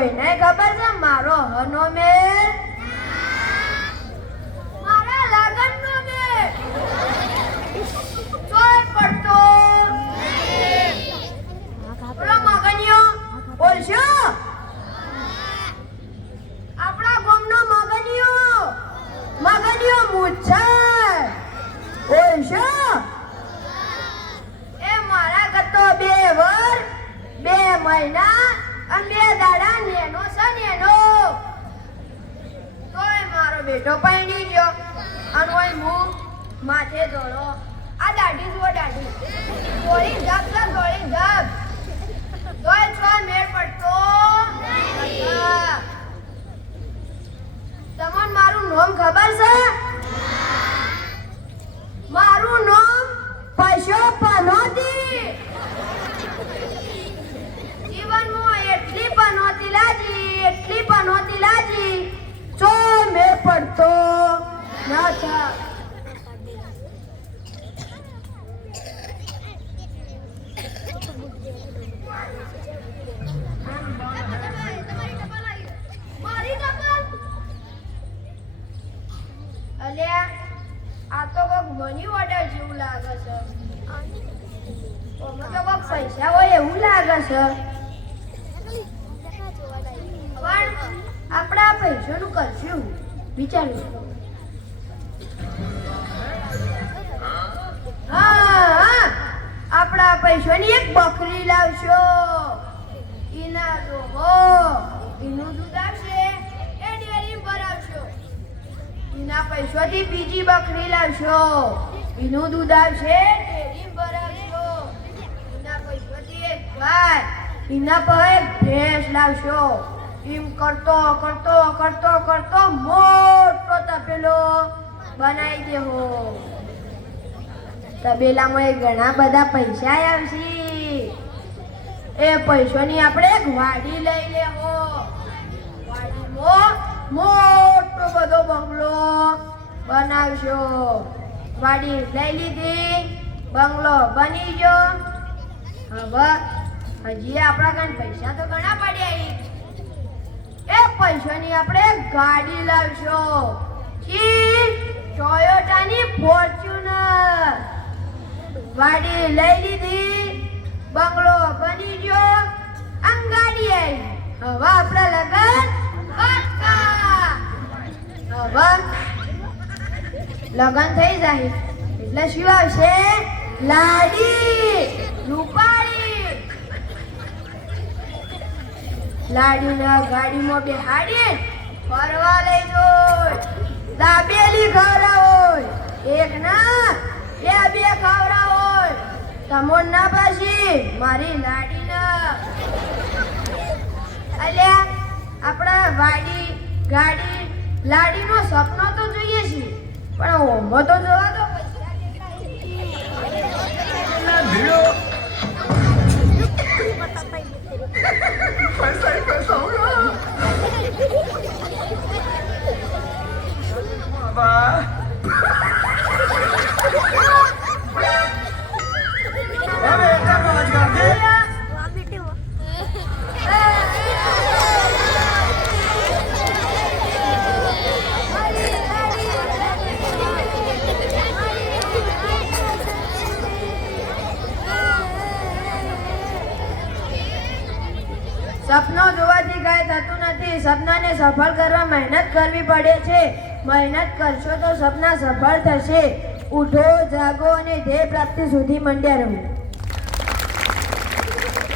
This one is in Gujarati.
કોઈને ખબર છે? મારો હનો મેર. મારા લગન નો મેર ચોય આપણો મગનિયો બોલશો? આપણા ગોમનો મગનિયો મગનિયો મૂછર બોલશો? એ મારા કરતો બે વર, બે મહિના અને દાડા નેનો છે નેનો તોય મારો બેટો પૈણી ગયો. અને ઓય હું માથે દોડો આ દાઢી જુઓ દાઢી. દોડી જપ છે દોડી જપ. તોય છો મેળ પડતો તમને મારું નામ ખબર છે? મારું નામ પશો પડતો ના થા. મારી અલ્યા, આ તો કોક મની ઓર્ડર જેવું લાગે છે. કોક પૈસા હોય એવું લાગે છે. પણ આપણે પૈસાનું કરશું હા આપણા પૈસાની એક બકરી લાવશો. ઈના દોહો એનું દૂધ આવશે. એ ડેરી ભરાવશો. એના પૈસાથી બીજી બકરી લાવશો. એનું દૂધ આવશે એના એક ગાય એના પર ભેંસ લાવશો. એમ કરતો કરતો કરતો કરતો મોટો તપેલો બનાવી દેહો તબેલામાં ઘણા બધા પૈસા આવશે. એ પૈસાની આપણે એક વાડી લઈ લેવો વાડીમાં મોટો બધો બંગલો બનાવશો. વાડી લઈ લીધી, બંગલો બની ગયો. હવે હજી આપણા કાન પૈસા તો ઘણા પડ્યા. એ પૈસાની આપણે ગાડી લાવશો. ટોયોટાની ફોર્ચ્યુનર ગાડી લઈ લીધી, બંગલો બની ગયો આમ ગાડી આવી. હવે આપણા લગન હવે લગન થઈ જાય. એટલે શું આવશે? લાડી, રૂપાળી. લાડીને ગાડીમાં બેહાડી ફરવા લઈ જોઈ દાબેલી ખવડાવો એક ના બે બે ખવડાવો ના પાછી મારી લાડીના. અલ્યા આપણા વાડી, ગાડી, લાડીનો સપનો તો જોઈએ છે, પણ ઓમો તો જોવા સપનો જોવાથી કાંઈ થતું નથી, સપનાને સફળ કરવા મહેનત કરવી પડે છે. મહેનત કરશો તો સપના સફળ થશે. ઉઠો, જાગો અને ધ્યેય પ્રાપ્તિ સુધી મંડ્યા રહો.